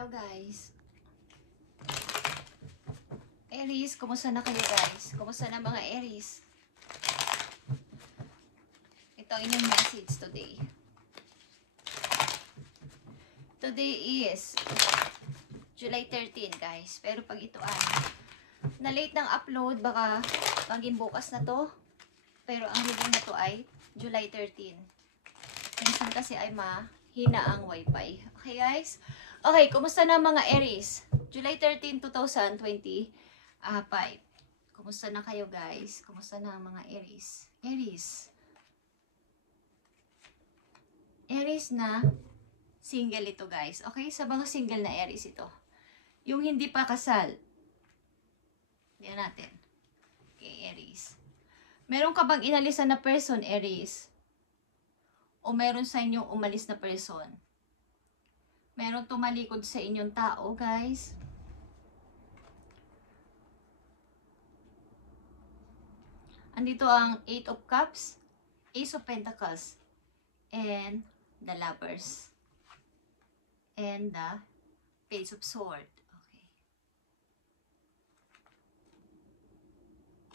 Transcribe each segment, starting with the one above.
Hello guys. Aries, kumusta na kayo guys? Kumusta na mga Aries? Ito ang inyong message today. Today is July 13 guys. Pero pag ito ay na-late ng upload, baka maging bukas na to. Pero ang reading na to ay July 13. Minsan kasi ay mahina ang wifi. Okay guys? Okay, kumusta na mga Aries? July 13, 2025. Kumusta na kayo guys? Kumusta na mga Aries? Aries na single ito guys. Okay, sa mga single na Aries ito. Yung hindi pa kasal. Diyan natin. Okay, Aries. Meron ka bang inalisan na person, Aries? O meron sa inyong umalis na person? Meron tumalikod sa inyong tao, guys. Andito ang 8 of Cups, Ace of Pentacles, and the Lovers, and the Page of Swords. Okay.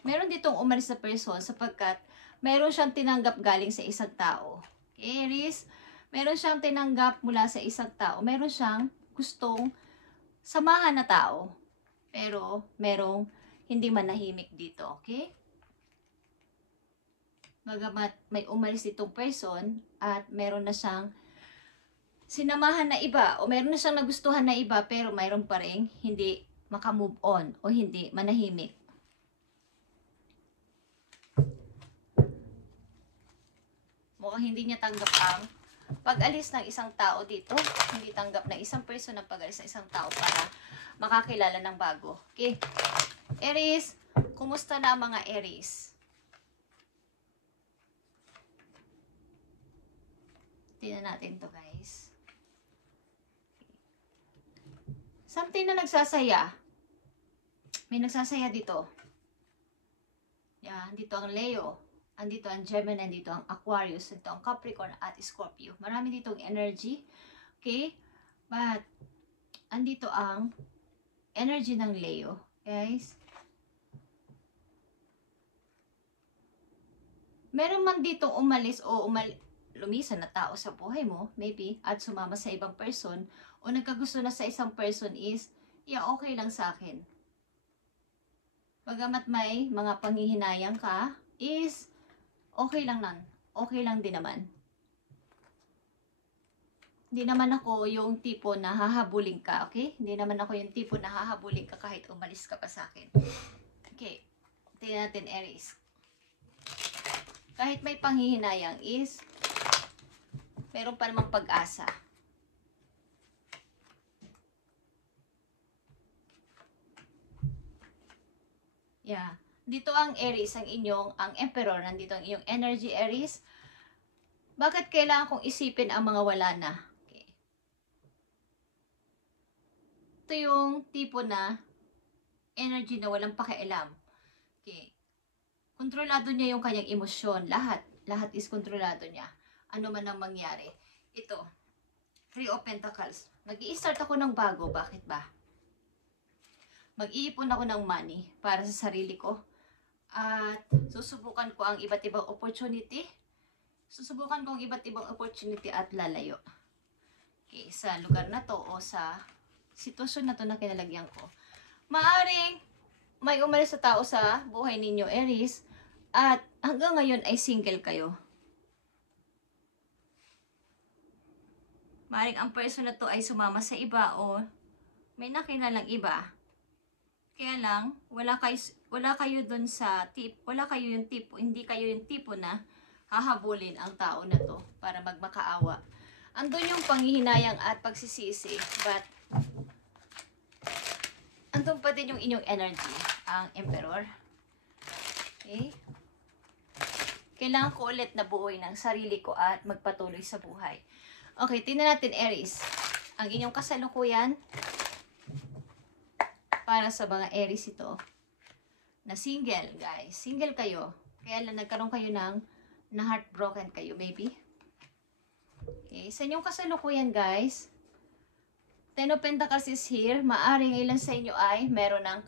Meron ditong umalis na person sapagkat meron siyang tinanggap galing sa isang tao. Okay, Aries? Meron siyang tinanggap mula sa isang tao. Meron siyang gustong samahan na tao. Pero merong hindi manahimik dito. Okay? Bagamat may umalis ditong person at meron na siyang sinamahan na iba o meron na siyang nagustuhan na iba pero mayroon pa rin hindi makamove on o hindi manahimik. Mukhang hindi niya tanggap ang pag-alis ng isang tao dito. Hindi tanggap ng isang person ang pag-alis ng isang tao para makakilala ng bago. Okay. Aries, kumusta na mga Aries? Tingnan natin to guys. Something na nagsasaya. May nagsasaya dito. Yan, dito ang Leo. Andito ang Gemini, andito ang Aquarius, andito ang Capricorn at Scorpio. Marami ditong energy. Okay? But, andito ang energy ng Leo. Guys. Meron man ditong umalis o lumisan na tao sa buhay mo, maybe, at sumama sa ibang person, o nagkagusto na sa isang person is, yeah, okay lang sa akin. Bagamat may mga panghihinayang ka, is, okay lang nan. Okay lang din naman. Hindi naman ako yung tipo na hahabulin ka, okay? Hindi naman ako yung tipo na hahabulin ka kahit umalis ka pa sa akin. Okay. Tingnan natin, Aries. Kahit may panghihinayang is, meron pa namang pag-asa. Yeah. Dito ang Aries, ang Emperor, nandito ang inyong energy, Aries. Bakit kailangan kong isipin ang mga wala na? Okay. Ito yung tipo na energy na walang pakialam. Okay. Kontrolado niya yung kanyang emosyon. Lahat is kontrolado niya. Ano man ang mangyari. Ito, 3 of Pentacles. Mag-i-start ako ng bago. Bakit ba? Mag-iipon ako ng money para sa sarili ko. At susubukan ko ang iba't ibang opportunity. Susubukan ko ang iba't ibang opportunity at lalayo. Okay, sa lugar na to o sa sitwasyon na to na kinalagyan ko. Maaring may umalis sa tao sa buhay ninyo, Aries, at hanggang ngayon ay single kayo. Maaring ang person na to ay sumama sa iba o may nakilalang iba. Kaya lang, wala kayo dun sa hindi kayo yung tipo na hahabulin ang tao na to para magmakaawa. Andun yung panghihinayang at pagsisisi, but andun pa din yung inyong energy, ang Emperor. Okay? Kailangan ko ulit na buuin ang sarili ko at magpatuloy sa buhay. Okay, tingnan natin, Aries. Ang inyong kasalukuyan para sa mga Aries ito na single, guys. Single kayo. Kaya lang nagkaroon kayo ng na-heartbroken kayo, maybe. Okay, sa inyong kasalukuyan, guys, Ten of Pentacles is here. Maaring ilan sa inyo ay meron ng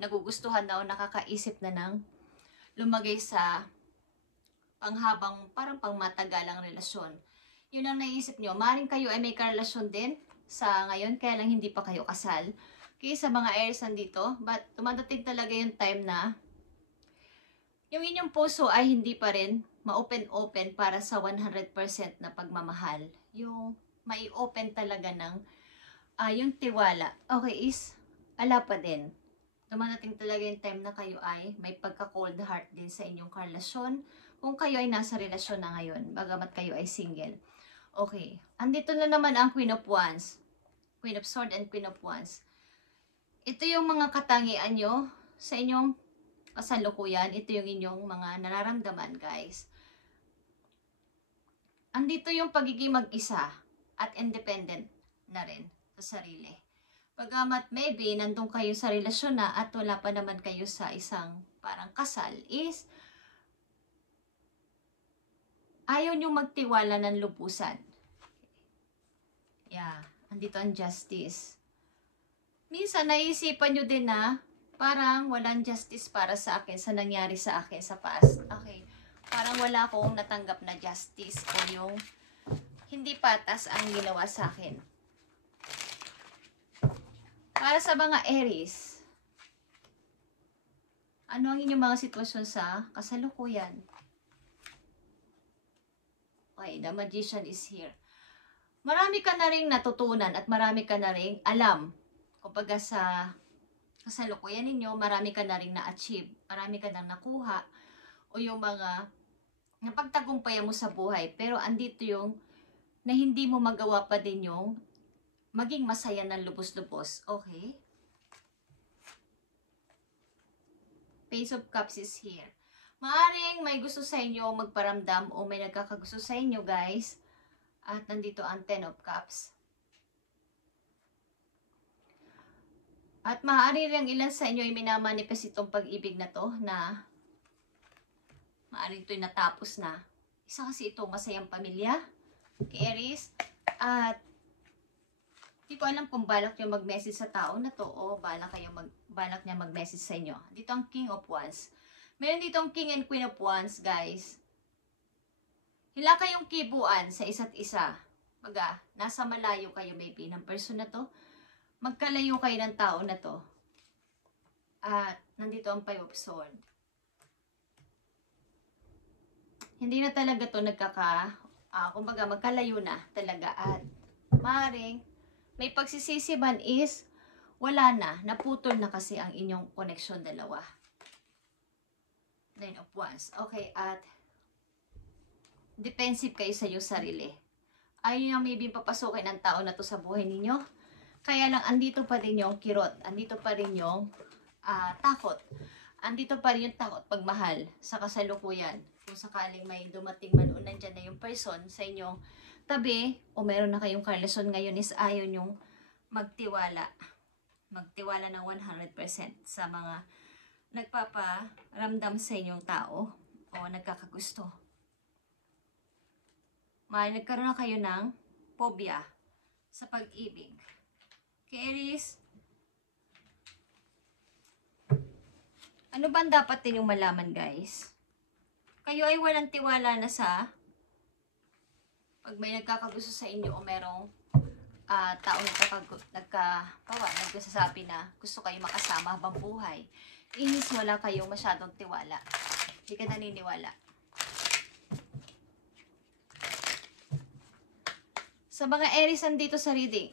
nagugustuhan na o nakakaisip na ng lumagay sa panghabang, parang pangmatagalang relasyon. Yun ang naisip nyo. Maaring kayo ay may karelasyon din sa ngayon, kaya lang hindi pa kayo kasal. Kaya sa mga Aries nandito, but tumadating talaga yung time na yung inyong puso ay hindi pa rin ma-open-open para sa 100% na pagmamahal. Yung may open talaga ng yung tiwala. Okay, is ala pa din. Dumadating talaga yung time na kayo ay may pagka-cold heart din sa inyong karelasyon. Kung kayo ay nasa relasyon na ngayon, bagamat kayo ay single. Okay, andito na naman ang Queen of Wands. Queen of Swords and Queen of Wands. Ito yung mga katangian nyo sa inyong kasalukuyan. Ito yung inyong mga nararamdaman, guys. Andito yung pagiging mag-isa at independent na rin sa sarili. Pagamat maybe nandun kayo sa relasyon na at wala pa naman kayo sa isang parang kasal, is ayaw nyo magtiwala ng lubusan. Yeah, andito ang justice. Minsan naisipan nyo din na parang walang justice para sa akin sa nangyari sa akin sa past. Okay, parang wala akong natanggap na justice o yung hindi patas ang ginawa sa akin. Para sa mga Aries, ano ang inyong mga sitwasyon sa kasalukuyan? Okay, the Magician is here. Marami ka na ring natutunan at marami ka na ring alam. Kumbaga sa kasalukuyan ninyo, marami ka na ring na-achieve. Marami ka na nakuha. O yung mga napagtagumpayan mo sa buhay. Pero andito yung na hindi mo magawa pa din yung maging masaya ng lubos-lubos. Okay? Page of Cups is here. Maaring may gusto sa inyo magparamdam o may nagkakagusto sa inyo, guys. At nandito ang Ten of Cups. At maaari rin ilan sa inyo ay minamanifest itong pag-ibig na to na maaari ito'y natapos na. Isa kasi ito masayang pamilya kay Aries. At hindi ko alam kung balak nyo mag-message sa tao na to o balak niya mag-message sa inyo. Dito ang King of Wands. Meron dito ang King and Queen of Wands, guys. Hila kayong kibuan sa isa't isa. Baga, nasa malayo kayo maybe ng person na to. Magkalayo kayo ng tao na to. At nandito ang Five of Swords. Hindi na talaga to kumbaga magkalayo na talaga. At maaaring may pagsisisi man is wala na. Naputol na kasi ang inyong connection dalawa. Nine of Wands. Okay, at defensive kayo sa iyong sarili. Ayaw nyo maybe papasukin ng tao na to sa buhay ninyo. Kaya lang, andito pa rin yung kirot. Andito pa rin yung takot. Andito pa rin yung takot pagmahal sa kasalukuyan. Kung sakaling may dumating man o nandyan na yung person sa inyong tabi o meron na kayong karelasyon ngayon is ayaw nyong magtiwala. Magtiwala ng 100% sa mga nagpaparamdam sa inyong tao o nagkakagusto. Nagkaroon na kayo ng phobia sa pag-ibig. Kay Aries, ano ba ang dapat ninyong malaman, guys? Kayo ay walang tiwala na sa pag may nagkakagusto sa inyo o merong taong nagsasabi na gusto kayo makasama habang buhay. Inis wala kayong masyadong tiwala. Hindi ka naniniwala. Sa mga Aries nandito sa reading,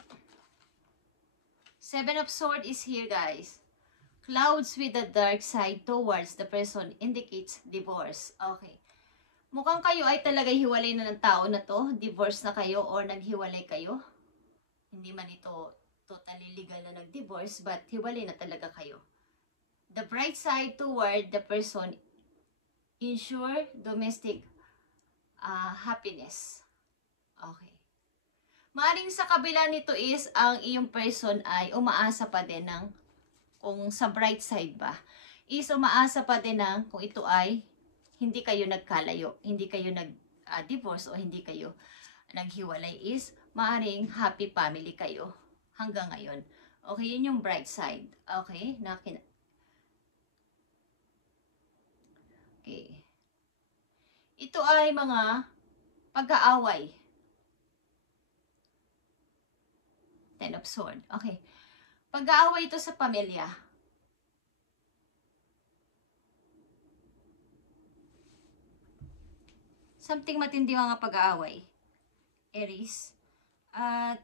Seven of Swords is here, guys. Clouds with the dark side towards the person indicates divorce. Okay. Mukhang kayo ay talaga hiwalay na ng tao na to. Divorce na kayo or naghiwalay kayo. Hindi man ito totally legal na nag-divorce, but hiwalay na talaga kayo. The bright side toward the person ensure domestic happiness. Okay. Maaring sa kabila nito is ang iyong person ay umaasa pa din ng, kung sa bright side ba, is umaasa pa din ng kung ito ay hindi kayo nagkalayo, hindi kayo nag-divorce o hindi kayo naghiwalay, is maaring happy family kayo hanggang ngayon. Okay, yun yung bright side. Okay, okay. Ito ay mga pag-aaway. Ten of Swords. Okay. Pag-aaway ito sa pamilya. Something matindi mga pag-aaway. Aries. At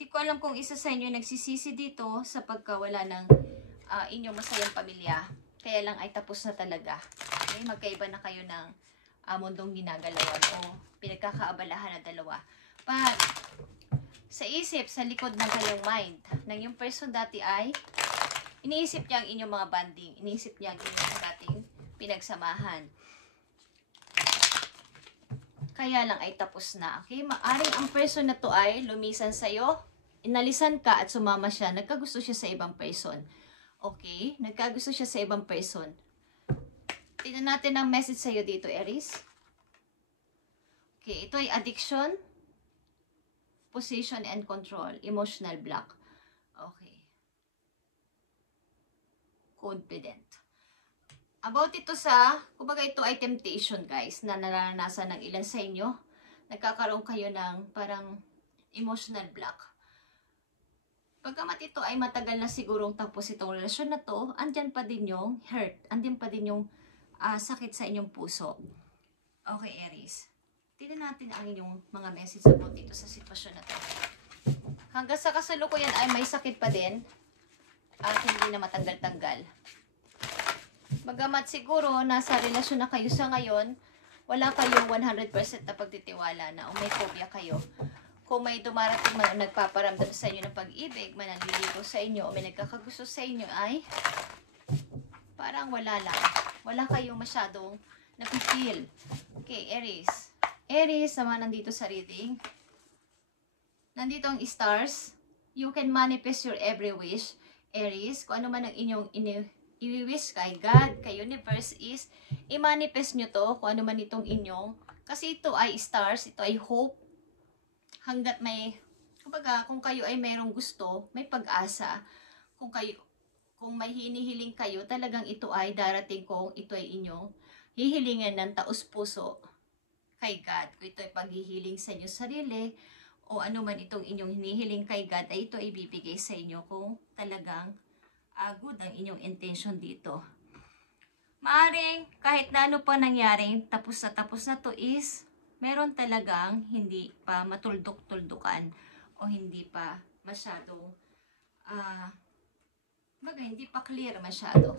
di ko alam kung isa sa inyo nagsisisi dito sa pagkawala ng inyong masayang pamilya. Kaya lang ay tapos na talaga. Okay? Magkaiba na kayo ng mundong ginagalawan o pinagkakaabalahan na dalawa. But, sa isip, sa likod ng kanyang mind, ng yung person dati ay iniisip niya ang inyong mga banding. Iniisip niya ang inyong dating pinagsamahan. Kaya lang ay tapos na. Okay? Maaring ang person na to ay lumisan sa'yo, inalisan ka at sumama siya, nagkagusto siya sa ibang person. Okay? Nagkagusto siya sa ibang person. Tingnan natin ang message sa'yo dito, Aries. Okay, ito ay addiction, possession and control, emotional block. Okay. Confident. About ito kumbaga ito ay temptation guys, na naranasan ng ilan sa inyo. Nagkakaroon kayo ng parang emotional block. Pagkamat ito ay matagal na sigurong tapos itong relasyon na to, andyan pa din yung hurt, andyan pa din yung sakit sa inyong puso. Okay, Aries. Tingnan natin ang inyong mga message about dito sa sitwasyon na to. Hanggang sa kasalukuyan ay may sakit pa din at hindi na matanggal-tanggal. Bagamat siguro nasa relasyon na kayo sa ngayon, wala kayong 100% na pagtitiwala na o may phobia kayo. Kung may dumarating man o nagpaparamdam sa inyo ng pag-ibig, mananliligo sa inyo o may nagkakagusto sa inyo ay parang wala lang. Wala kayong masyadong napipil. Okay, Aries. Aries naman nandito sa reading. Nandito ang stars. You can manifest your every wish. Aries, kung ano man ang inyong i-wish kay God, kay universe is, i-manifest nyo to, kung ano man itong inyong, kasi ito ay stars, ito ay hope. Hanggat may, kumbaga, kung kayo ay mayroong gusto, may pag-asa. Kung may hinihiling kayo, talagang ito ay darating kung ito ay inyong hihilingan ng taos-puso kay God. Kung ito ay paghihiling sa inyong sarili, o ano man itong inyong hinihiling kay God, ay ito ay bibigay sa inyo kung talagang good ang inyong intention dito. Maaring, kahit na ano pa nangyaring, tapos na to is, meron talagang hindi pa matuldok-tuldukan o hindi pa masyadong hindi pa clear masyado.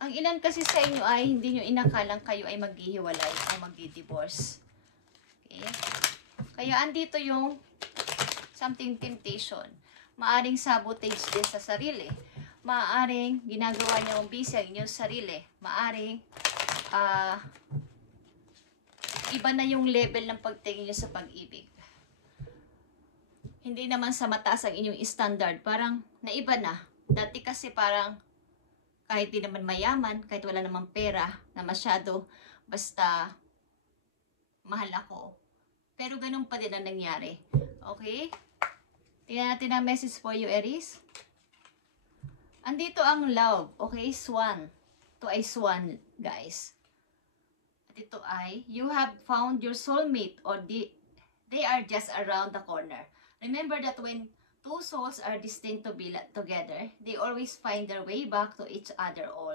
Ang ilan kasi sa inyo ay hindi nyo inakalang kayo ay maghihiwalay o magdi-divorce. Okay? Kaya andito yung something temptation. Maaring sabotage din sa sarili. Maaring ginagawa niyo ang busy ang inyong sarili. Maaring iba na yung level ng pagtingin niyo sa pag-ibig. Hindi naman sa mataas ang inyong standard. Parang naiba na. Dati kasi parang kahit di naman mayaman, kahit wala namang pera na masyado, basta mahal ako. Pero ganun pa din ang nangyari. Okay? Tingnan natin ang message for you, Aries. Andito ang love. Okay? Swan. Ito ay swan, guys. At ito ay, you have found your soulmate or they are just around the corner. Remember that when two souls are destined to be together, they always find their way back to each other all.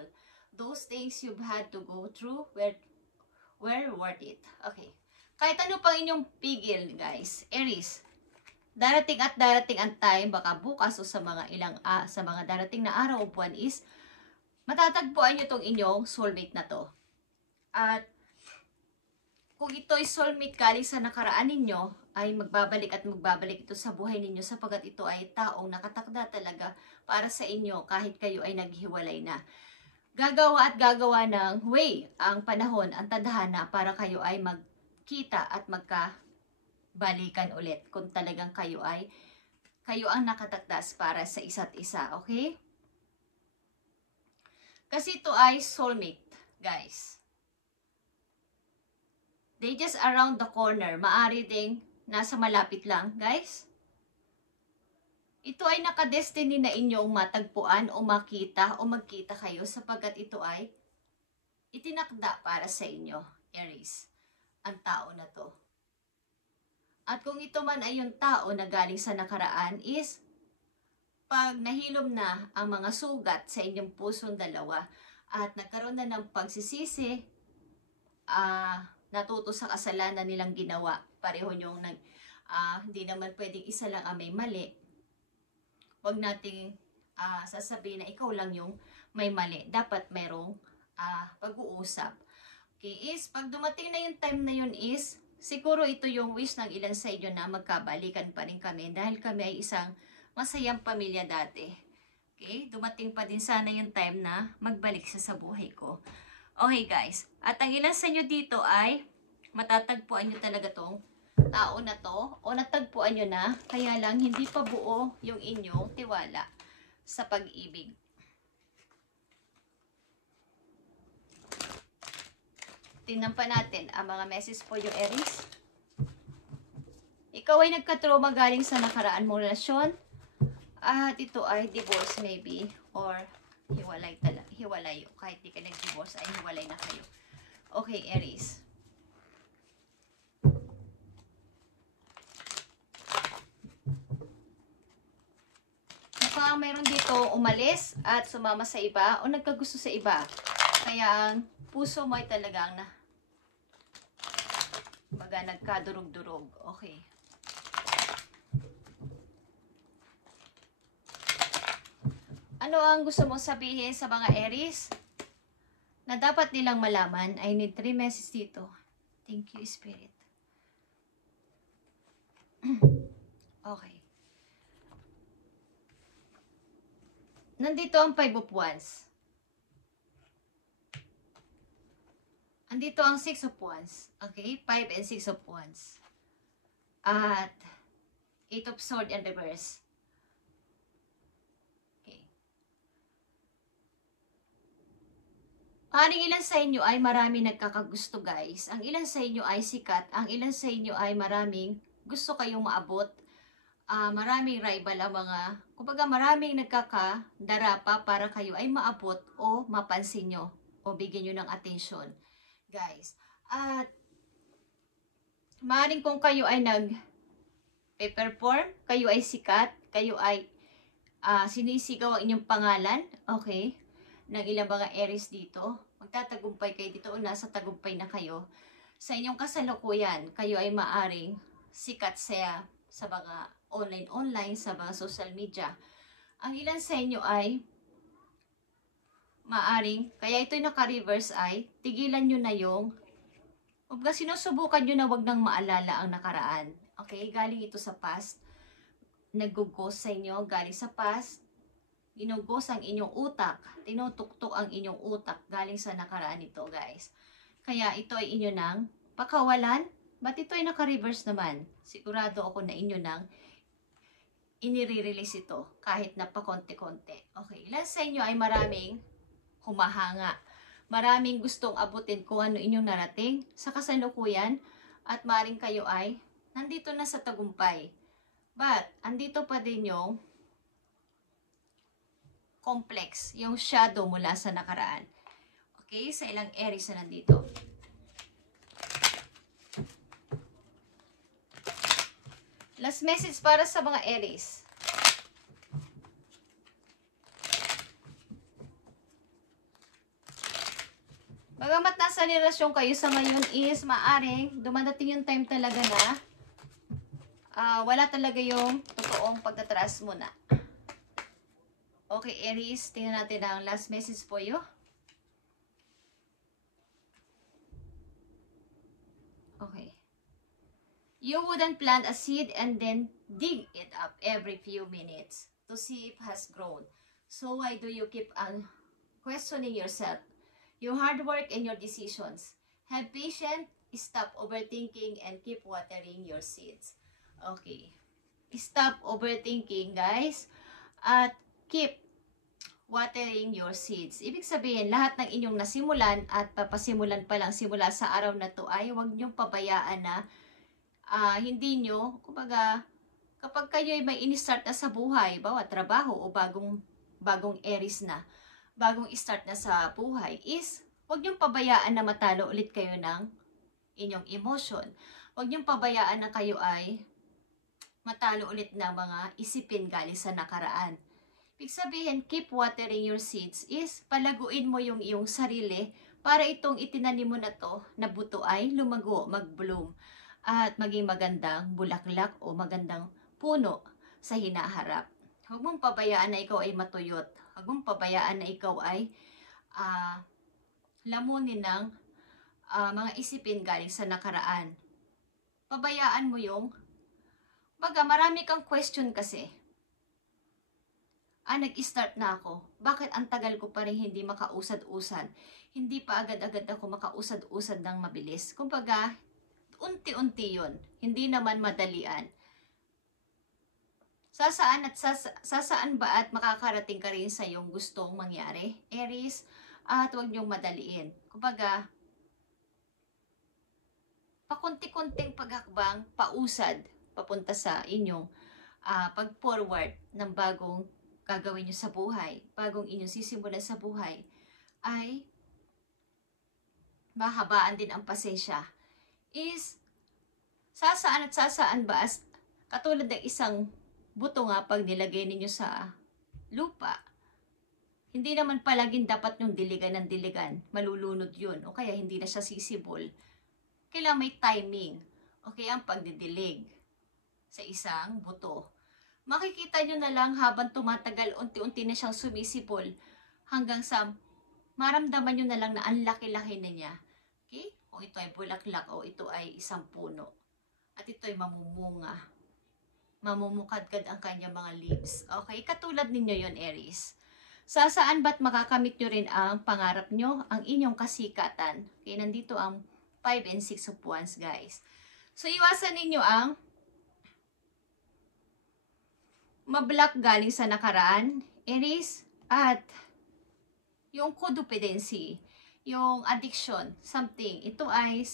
Those things you've had to go through were worth it. Okay. Kahit ano pang inyong pigil, guys. Aries, darating at darating ang time, baka bukas o sa mga sa mga darating na araw o buwan is, matatagpuan nyo itong inyong soulmate na to. At kung ito ay soulmate galing sa nakaraan ninyo, ay magbabalik at magbabalik ito sa buhay ninyo sapagkat ito ay taong nakatakda talaga para sa inyo kahit kayo ay naghiwalay na. Gagawa at gagawa ng way ang panahon, ang tadhana para kayo ay magkita at magkabalikan ulit kung talagang kayo ang nakatakdas para sa isa't isa, okay? Kasi ito ay soulmate, guys. They just around the corner. Maari ding nasa malapit lang, guys. Ito ay nakadestiny na inyong matagpuan o makita o magkita kayo sapagkat ito ay itinakda para sa inyo, Aries, ang tao na to. At kung ito man ay yung tao na galing sa nakaraan is pag nahilom na ang mga sugat sa inyong pusong dalawa at nagkaroon na ng pagsisisi, natuto sa kasalanan nilang ginawa, pareho nyong hindi naman pwedeng isa lang ang may mali. Huwag nating sasabihin na ikaw lang yung may mali. Dapat merong pag-uusap. Okay, is pag dumating na yung time na yun is, siguro ito yung wish ng ilan sa inyo na magkabalikan pa rin kami dahil kami ay isang masayang pamilya dati. Okay, dumating pa din sana yung time na magbalik siya sa buhay ko. Okay guys, at ang ilan sa inyo dito ay matatagpuan nyo talaga tong tao na to o natagpuan nyo na, kaya lang hindi pa buo yung inyong tiwala sa pag-ibig. Tingnan pa natin ang mga message for you, Aries. Ikaw ay nagka-trauma galing sa nakaraan mong relasyon at ito ay divorce maybe or hiwalay. Kahit di ka nag-divorce ay hiwalay na kayo. Okay, Aries. Mukhang meron dito umalis at sumama sa iba o nagkagusto sa iba. Kaya ang puso mo ay talagang nagkadurog-durog. Okay. Ano ang gusto mong sabihin sa mga Aries na dapat nilang malaman? I need 3 messages dito. Thank you, Spirit. Okay. Nandito ang 5 of Wands. Andito ang 6 of Wands. Okay? 5 and 6 of Wands. At 8 of Swords in reverse. Okay. Paring ilan sa inyo ay marami nagkakagusto, guys. Ang ilan sa inyo ay sikat. Ang ilan sa inyo ay maraming gusto kayong maabot. Maraming rival ang mga, kumbaga maraming nagkakadarapa para kayo ay maabot o mapansin nyo o bigyan nyo ng atensyon, guys. At maaaring kung kayo ay nag-perform, kayo ay sikat, kayo ay sinisigaw ang inyong pangalan, okay, ng ilang mga Aries dito, magtatagumpay kayo dito o nasa tagumpay na kayo. Sa inyong kasalukuyan, kayo ay maaaring sikat sa mga online, sa mga social media. Ang ilan sa inyo ay maaring, kaya ito'y naka-reverse ay, tigilan nyo na yung, huwag sinusubukan nyo na wag nang maalala ang nakaraan. Okay? Galing ito sa past. Nag-ghost sa inyo, galing sa past. Ginugos ang inyong utak. Tinutuktok ang inyong utak galing sa nakaraan ito, guys. Kaya ito ay inyo ng pakawalan. Ba't ito ay naka-reverse naman? Sigurado ako na inyo nang inire-release ito kahit na pa konti-konti. Okay, ilan sa inyo ay maraming humahanga. Maraming gustong abutin kung ano inyong narating sa kasalukuyan at maring kayo ay nandito na sa tagumpay. But, andito pa din yung complex, yung shadow mula sa nakaraan. Okay, sa ilang Aries na nandito. Last message para sa mga Aries. Bagamat nasa relasyon kayo sa ngayon is maaring dumadating yung time talaga na wala talaga yung totoong pagtatras mo na. Okay, Aries, tingnan natin ang last message for you. Okay. You wouldn't plant a seed and then dig it up every few minutes to see if it has grown. So why do you keep on questioning yourself, your hard work and your decisions? Have patience, stop overthinking, and keep watering your seeds. Okay. Stop overthinking, guys. At keep watering your seeds. Ibig sabihin, lahat ng inyong nasimulan at papasimulan pa lang simula sa araw na to ay huwag niyong pabayaan na hindi nyo, kumbaga, kapag kayo ay may in-start na sa buhay, bawa trabaho o bagong Aries na, bagong start na sa buhay, is huwag niyong pabayaan na matalo ulit kayo ng inyong emotion. Huwag niyong pabayaan na kayo ay matalo ulit ng mga isipin galing sa nakaraan. Ibig sabihin, keep watering your seeds is palaguin mo yung iyong sarili para itong itinanim mo na to na buto ay lumago, mag-bloom at maging magandang bulaklak o magandang puno sa hinaharap. Huwag mong pabayaan na ikaw ay matuyot. Huwag mong pabayaan na ikaw ay lamunin ng mga isipin galing sa nakaraan. Pabayaan mo yung marami kang question kasi. Nag-start na ako. Bakit ang tagal ko pa rin hindi makausad-usad? Hindi pa agad-agad ako makausad-usad ng mabilis. Kumbaga, unti-unti yun. Hindi naman madalian. Sasaan ba at makakarating ka rin sa iyong gustong mangyari, Aries? At huwag niyong madaliin. Kumbaga, pakunti-kunting paghakbang, pausad, papunta sa inyong pag-forward ng bagong gagawin nyo sa buhay, bagong inyong sisimulan sa buhay, ay mahabaan din ang pasensya. Is, sasaan ba as katulad ng isang buto nga pag nilagay ninyo sa lupa, hindi naman palaging dapat yung diligan ng diligan, malulunod yun, o kaya hindi na siya sisibol. Kailangan may timing, okay, ang pagdidilig sa isang buto. Makikita nyo na lang habang tumatagal, unti-unti na siyang sumisipol hanggang sa maramdaman nyo na lang na ang laki-laki na niya. Okay? O ito ay bulaklak o ito ay isang puno. At ito ay mamumunga. Mamumukadkad ang kanyang mga leaves. Okay? Katulad ninyo yon, Aries. Saan ba't makakamit nyo rin ang pangarap nyo, ang inyong kasikatan? Okay? Nandito ang 5 and 6 of Wands, guys. So, iwasan ninyo ang mablock galing sa nakaraan, Aries, at yung codependency, yung addiction, something. Ito ay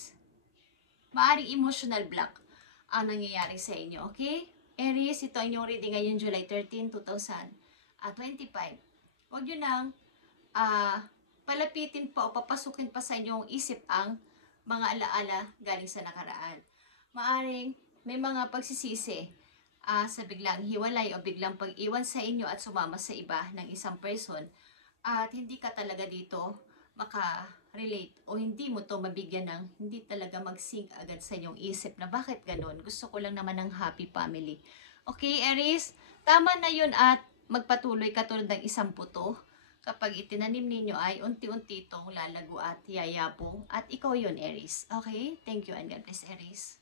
maaring emotional block ang nangyayari sa inyo, okay? Aries, ito ang inyong reading ngayon, July 13, 2025. Huwag nyo nang palapitin pa o papasukin pa sa inyong isip ang mga alaala galing sa nakaraan. Maaring may mga pagsisisi sa biglang hiwalay o biglang pag-iwan sa inyo at sumama sa iba ng isang person at hindi ka talaga dito maka-relate o hindi mo to mabigyan ng hindi talaga mag-sync agad sa inyong isip na bakit ganun? Gusto ko lang naman ng happy family. Okay, Aries? Tama na yun at magpatuloy katulad ng isang puto. Kapag itinanim ninyo ay unti-unti itong lalago at yayabong at ikaw yun, Aries. Okay? Thank you and God bless, Aries.